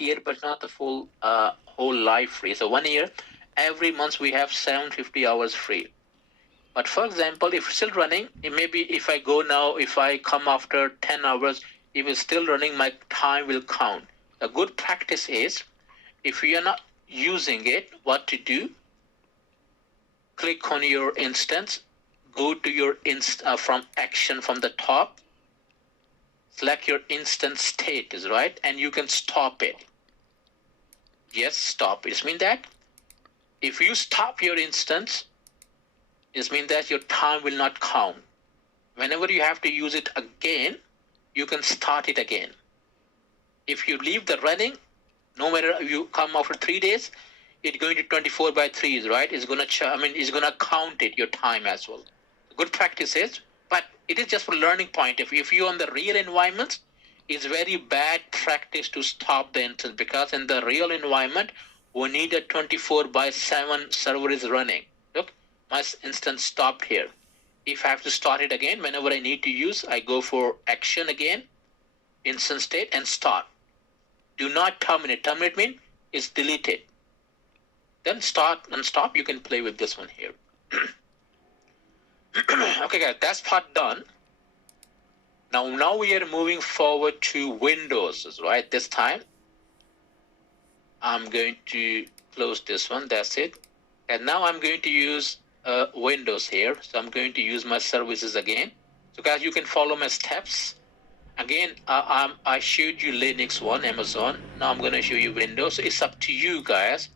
year, but not the full whole life free. So 1 year, every month we have 750 hours free. But for example, if it's still running, maybe if I go now, if I come after 10 hours, if it's still running, my time will count. A good practice is, if you are not using it, what to do? Click on your instance, go to your from action from the top, select your instance status, right? And you can stop it. Yes, stop it. It means that if you stop your instance, it means that your time will not count. Whenever you have to use it again, you can start it again. If you leave the running, no matter if you come after 3 days, it's going to 24 by 3, right? It's gonna it's gonna count it your time as well. Good practice is, but it is just for learning point. If you're on the real environments, it's very bad practice to stop the instance, because in the real environment, we need a 24 by 7 server is running. Look, my instance stopped here. If I have to start it again, whenever I need to use, I go for action again, instance state, and start. Do not terminate. Terminate means it's deleted. Then start and stop. You can play with this one here. Okay, guys, that's part done. Now we are moving forward to Windows, right? This time, I'm going to close this one. That's it. And now I'm going to use Windows here. So I'm going to use my services again. So guys, you can follow my steps. Again, I showed you Linux one, Amazon. Now I'm going to show you Windows. So it's up to you guys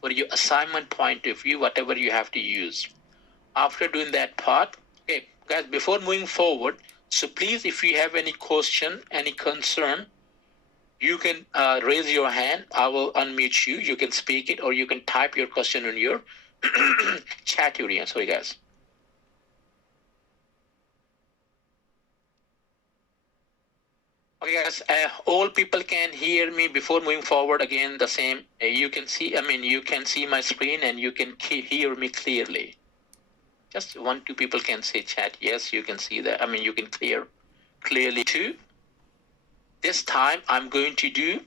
for your assignment point of view, whatever you have to use. After doing that part, okay, guys, before moving forward, so please, if you have any question, any concern, you can raise your hand. I will unmute you. You can speak it, or you can type your question in your chat area. Sorry, guys. Okay, guys, all people can hear me. Before moving forward, again, the same. You can see, you can see my screen and you can hear me clearly. Just 1-2 people can say chat. Yes, you can see that. You can clearly too. This time I'm going to do,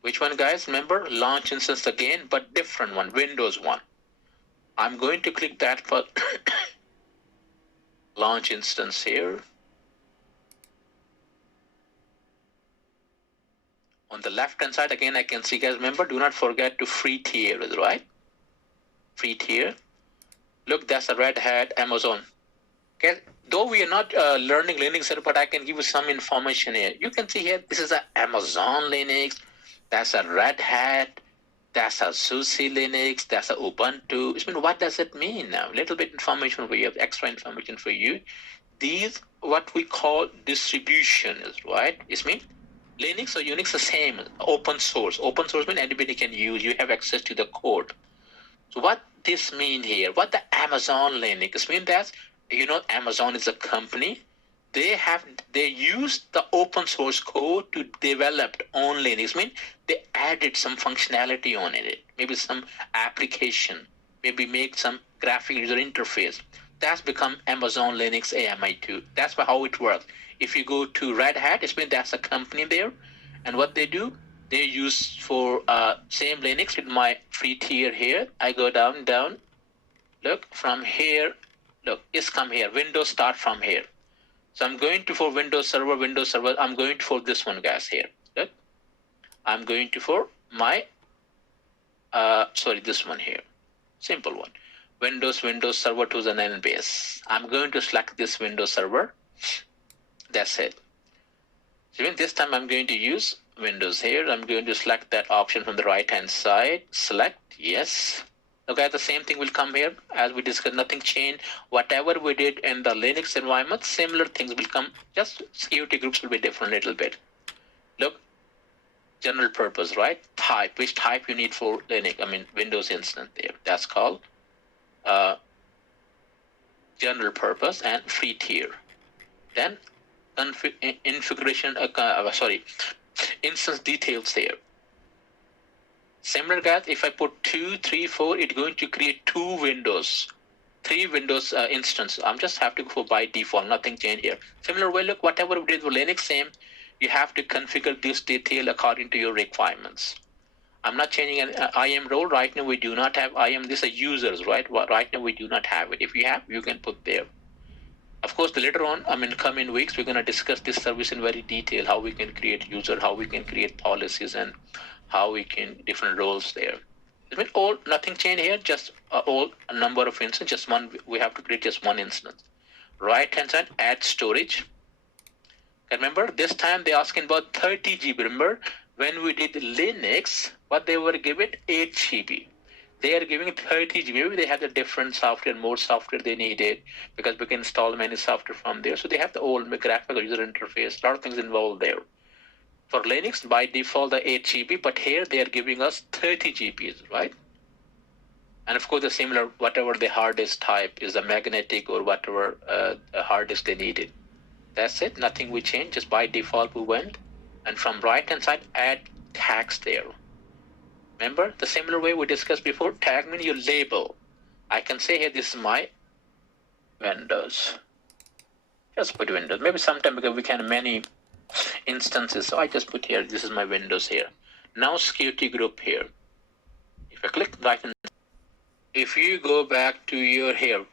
which one, guys? Remember, launch instance again, but different one, Windows one. I'm going to click that for launch instance here. On the left hand side, again, I can see, guys, remember, do not forget to free tier, right? Free tier. Look, that's a Red Hat Amazon. Okay, though we are not learning Linux here, but I can give you some information here. You can see here, this is a Amazon Linux, that's a Red Hat, that's a SUSE Linux, that's a Ubuntu. What does it mean now? Little bit information for you, extra information for you. These, what we call distributions, right? It means Linux or Unix the same, open source. Open source means anybody can use, you have access to the code. So what this mean here? What the Amazon Linux mean? That Amazon is a company. They use the open source code to develop own Linux. They added some functionality on it. Maybe some application. Maybe make some graphic user interface. That's become Amazon Linux AMI2. That's how it works. If you go to Red Hat, it means that's a company there, and what they do, they use for same Linux with my free tier here. I go down. Look, from here, look, it's come here. Windows start from here. So I'm going to for Windows Server. I'm going to for this one, guys, here. Look, I'm going to for my, this one here. Simple one. Windows Server 2009 base. I'm going to select this Windows Server. That's it. So this time I'm going to use Windows here. I'm going to select that option from the right hand side. Select, yes. Okay, the same thing will come here. As we discussed, nothing changed. Whatever we did in the Linux environment, similar things will come. Just security groups will be different a little bit. Look, general purpose, right? Type, which type you need for Linux, Windows instance there. That's called general purpose and free tier. Then configuration, instance details there. Similar, guys, if I put 2, 3, 4, it's going to create 2 windows, 3 windows instance. I'm just have to go for by default, nothing changed here. Similar way, look, whatever we did for Linux, same. You have to configure this detail according to your requirements. I'm not changing an IAM role. Right now, we do not have IAM. These are users, right? Right now, we do not have it. If you have, you can put there. Of course, later on, coming weeks, we're going to discuss this service in very detail, how we can create user, how we can create policies, and how we can different roles there. Nothing changed here, just all a number of instances, just one. We have to create just one instance. Right hand side, add storage. Remember, this time they're asking about 30 GB. Remember, when we did Linux, what they were given 8 GB. They are giving 30 GB. Maybe they have the different software, more software they needed, because we can install many software from there. So they have the old graphical user interface, a lot of things involved there. For Linux, by default, the 8 GB, but here they are giving us 30 GBs, right? And of course, the similar, whatever the hard disk type is, a magnetic or whatever hard disk they needed. That's it, nothing we changed, just by default we went. And from right hand side, add tags there. Remember, the similar way we discussed before, tag means your label. I can say here, this is my Windows. Just put Windows. Maybe sometime because we can have many instances, so I just put here, this is my Windows here. Now security group here. If I click right hand, if you go back to your here,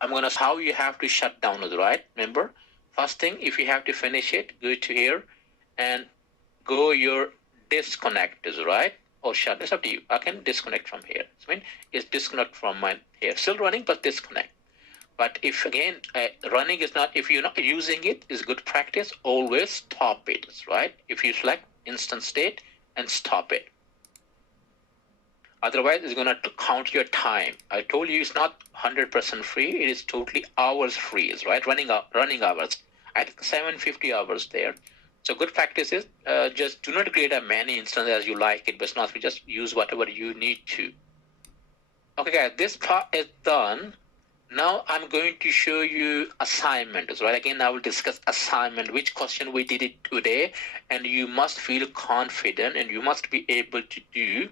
I'm gonna how you have to shut down it, right? Remember, first thing, if you have to finish it, go to here and go your disconnectors, right? Or shut. It's up to you. I can disconnect from here. So I mean, it's disconnect from my here. Still running, but disconnect. But if again running is not, if you're not using it, is good practice. Always stop it, right? If you select instant state and stop it. Otherwise, it's gonna count your time. I told you it's not 100% free. It is totally hours free, right? Running hours. I think 750 hours there. So good practice is just do not create as many instances as you like it, but it's not, just use whatever you need to. Okay, guys, this part is done. Now I'm going to show you assignment, right? Again, I will discuss assignment, which question we did it today, and you must feel confident and you must be able to do